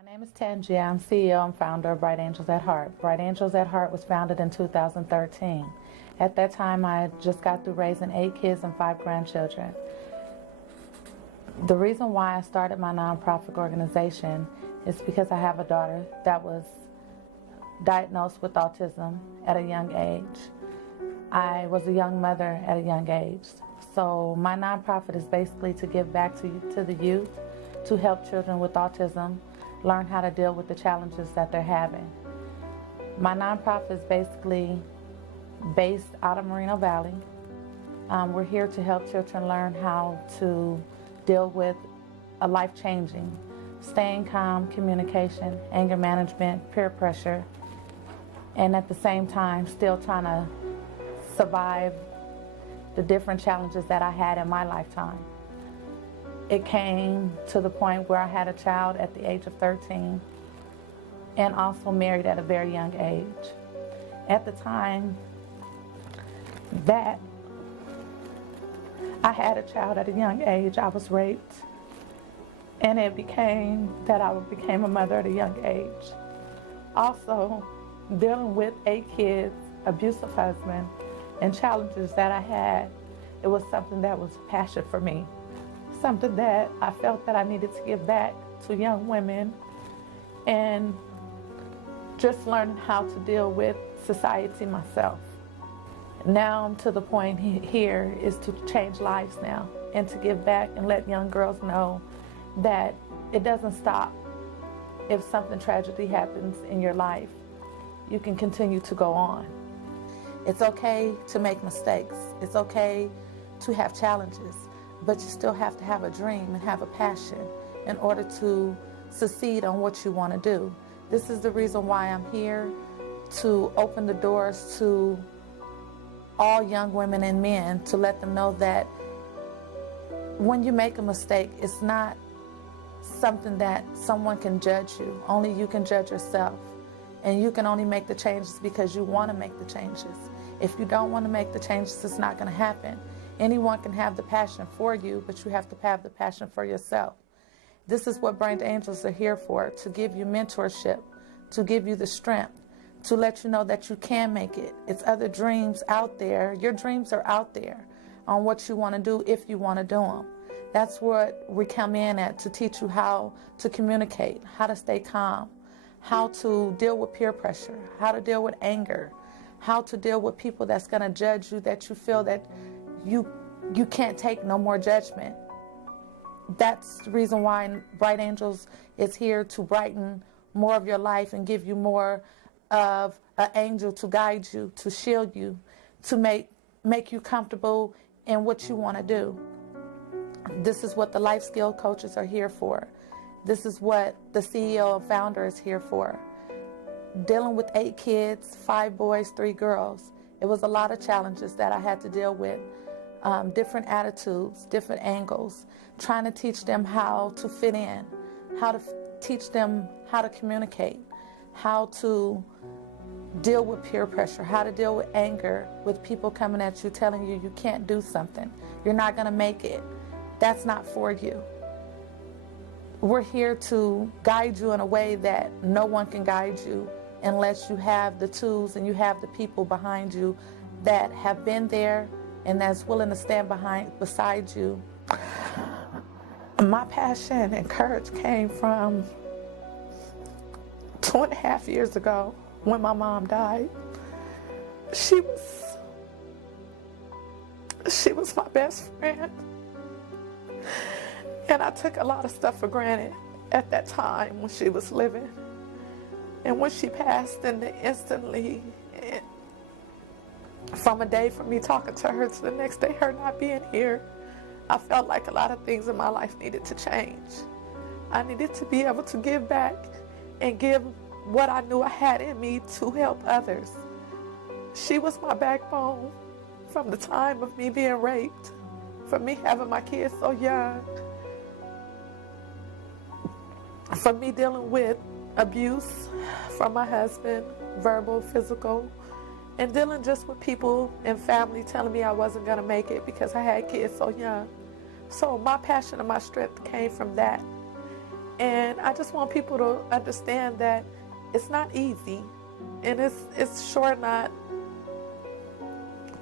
My name is Tangia. I'm CEO and founder of Bright Angels at Heart. Bright Angels at Heart was founded in 2013. At that time, I just got through raising 8 kids and 5 grandchildren. The reason why I started my nonprofit organization is because I have a daughter that was diagnosed with autism at a young age. I was a young mother at a young age. So my nonprofit is basically to give back to the youth, to help children with autism learn how to deal with the challenges that they're having. My nonprofit is basically based out of Moreno Valley. We're here to help children learn how to deal with a life-changing, staying calm, communication, anger management, peer pressure, and at the same time still trying to survive the different challenges that I had in my lifetime. It came to the point where I had a child at the age of 13 and also married at a very young age. At the time that I had a child at a young age, I was raped, and it became that I became a mother at a young age. Also, dealing with 8 kids, abusive husband, and challenges that I had, it was something that was a passion for me. Something that I felt that I needed to give back to young women and just learning how to deal with society myself. Now I'm to the point here is to change lives now and to give back and let young girls know that it doesn't stop if something tragedy happens in your life. You can continue to go on. It's okay to make mistakes. It's okay to have challenges. But you still have to have a dream and have a passion in order to succeed on what you want to do. This is the reason why I'm here, to open the doors to all young women and men, to let them know that when you make a mistake, it's not something that someone can judge you. Only you can judge yourself. And you can only make the changes because you want to make the changes. If you don't want to make the changes, it's not going to happen. Anyone can have the passion for you, but you have to have the passion for yourself. This is what Bright Angels are here for, to give you mentorship, to give you the strength, to let you know that you can make it. It's other dreams out there. Your dreams are out there on what you want to do if you want to do them. That's what we come in at, to teach you how to communicate, how to stay calm, how to deal with peer pressure, how to deal with anger, how to deal with people that's going to judge you, that you feel that you can't take no more judgment. That's the reason why Bright Angels is here, to brighten more of your life and give you more of an angel to guide you, to shield you, to make you comfortable in what you want to do. This is what the life skill coaches are here for. This is what the CEO and founder is here for. Dealing with 8 kids, 5 boys, 3 girls. It was a lot of challenges that I had to deal with. Different attitudes, different angles, trying to teach them how to fit in, how to teach them how to communicate, how to deal with peer pressure, how to deal with anger, with people coming at you telling you you can't do something, you're not going to make it, that's not for you. We're here to guide you in a way that no one can guide you unless you have the tools and you have the people behind you that have been there and that's willing to stand beside you. My passion and courage came from 2.5 years ago when my mom died. She was my best friend. And I took a lot of stuff for granted at that time when she was living. And when she passed, and instantly, from a day from me talking to her to the next day her not being here, I felt like a lot of things in my life needed to change. I needed to be able to give back and give what I knew I had in me to help others. She was my backbone from the time of me being raped, from me having my kids so young, from me dealing with abuse from my husband, verbal, physical, and dealing just with people and family telling me I wasn't going to make it because I had kids so young. So my passion and my strength came from that. And I just want people to understand that it's not easy, and it's sure not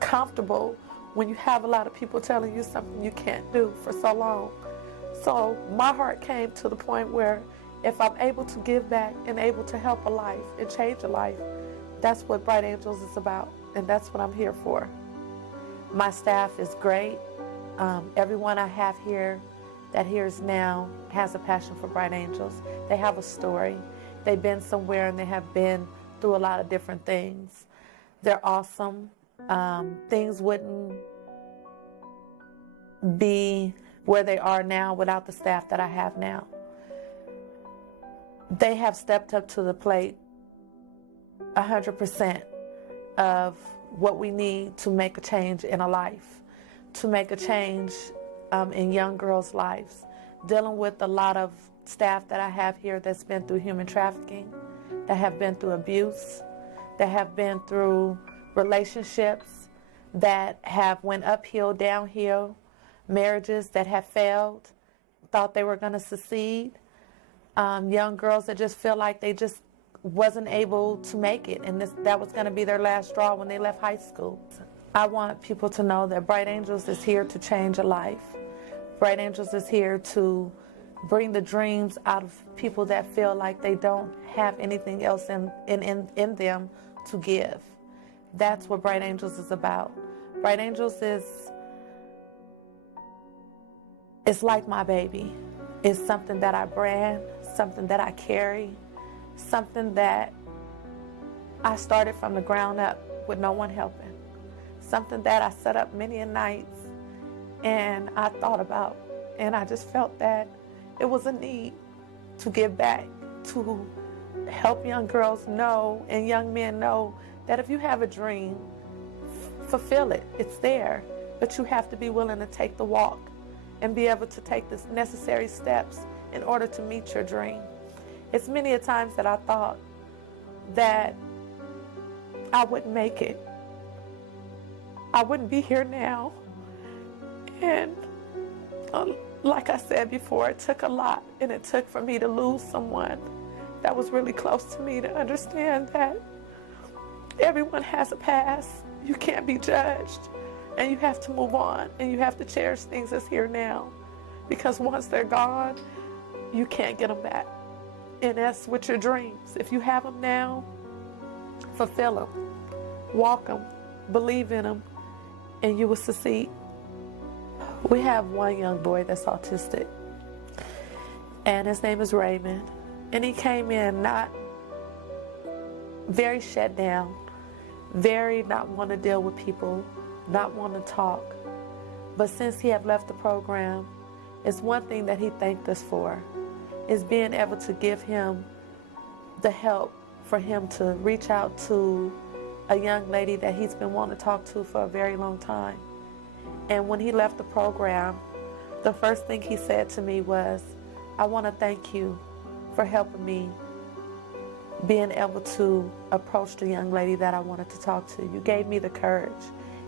comfortable when you have a lot of people telling you something you can't do for so long. So my heart came to the point where if I'm able to give back and able to help a life and change a life, that's what Bright Angels is about, and that's what I'm here for. My staff is great. Everyone I have here that hears now has a passion for Bright Angels. They have a story. They've been somewhere and they have been through a lot of different things. They're awesome. Things wouldn't be where they are now without the staff that I have now. They have stepped up to the plate 100% of what we need to make a change in a life, to make a change in young girls' lives, dealing with a lot of staff that I have here that's been through human trafficking, that have been through abuse, that have been through relationships that have went uphill, downhill, marriages that have failed, thought they were going to succeed, young girls that just feel like they just wasn't able to make it, and that was going to be their last straw when they left high school. I want people to know that Bright Angels is here to change a life. Bright Angels is here to bring the dreams out of people that feel like they don't have anything else in them to give. That's what Bright Angels is about. Bright Angels it's like my baby. It's something that I brand, something that I carry, something that I started from the ground up with no one helping. Something that I set up many a nights and I thought about, and I just felt that it was a need to give back, to help young girls know and young men know that if you have a dream, fulfill it. It's there, but you have to be willing to take the walk and be able to take the necessary steps in order to meet your dream. It's many a times that I thought that I wouldn't make it. I wouldn't be here now. And like I said before, it took a lot, and it took for me to lose someone that was really close to me to understand that everyone has a past. You can't be judged, and you have to move on, and you have to cherish things that's here now, because once they're gone, you can't get them back. And that's with your dreams. If you have them now, fulfill them, walk them, believe in them, and you will succeed. We have one young boy that's autistic, and his name is Raymond. And he came in not very shut down, very not want to deal with people, not want to talk. But since he have left the program, it's one thing that he thanked us for, is being able to give him the help for him to reach out to a young lady that he's been wanting to talk to for a very long time. And when he left the program, the first thing he said to me was, I want to thank you for helping me being able to approach the young lady that I wanted to talk to. You gave me the courage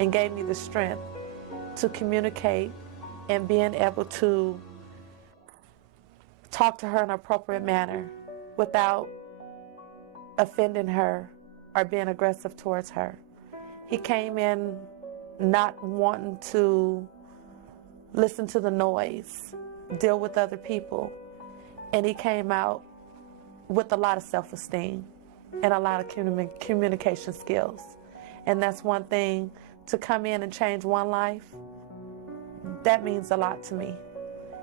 and gave me the strength to communicate and being able to talk to her in an appropriate manner without offending her or being aggressive towards her. He came in not wanting to listen to the noise, deal with other people, and he came out with a lot of self-esteem and a lot of communication skills. And that's one thing, to come in and change one life, that means a lot to me.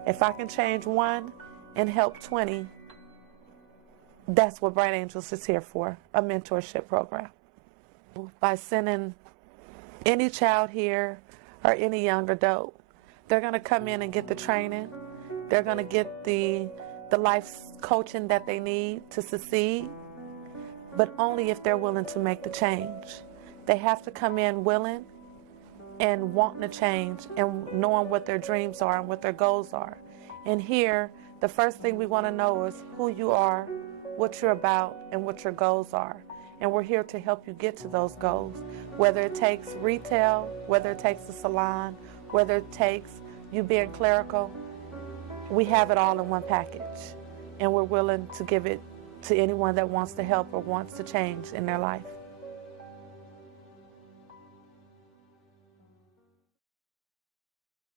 If I can change one and help 20, that's what Bright Angels is here for, a mentorship program. By sending any child here or any young adult, they're going to come in and get the training. They're going to get the life coaching that they need to succeed, but only if they're willing to make the change. They have to come in willing and wanting to change and knowing what their dreams are and what their goals are. And here, the first thing we want to know is who you are, what you're about, and what your goals are. And we're here to help you get to those goals, whether it takes retail, whether it takes a salon, whether it takes you being clerical. We have it all in one package. and we're willing to give it to anyone that wants to help or wants to change in their life.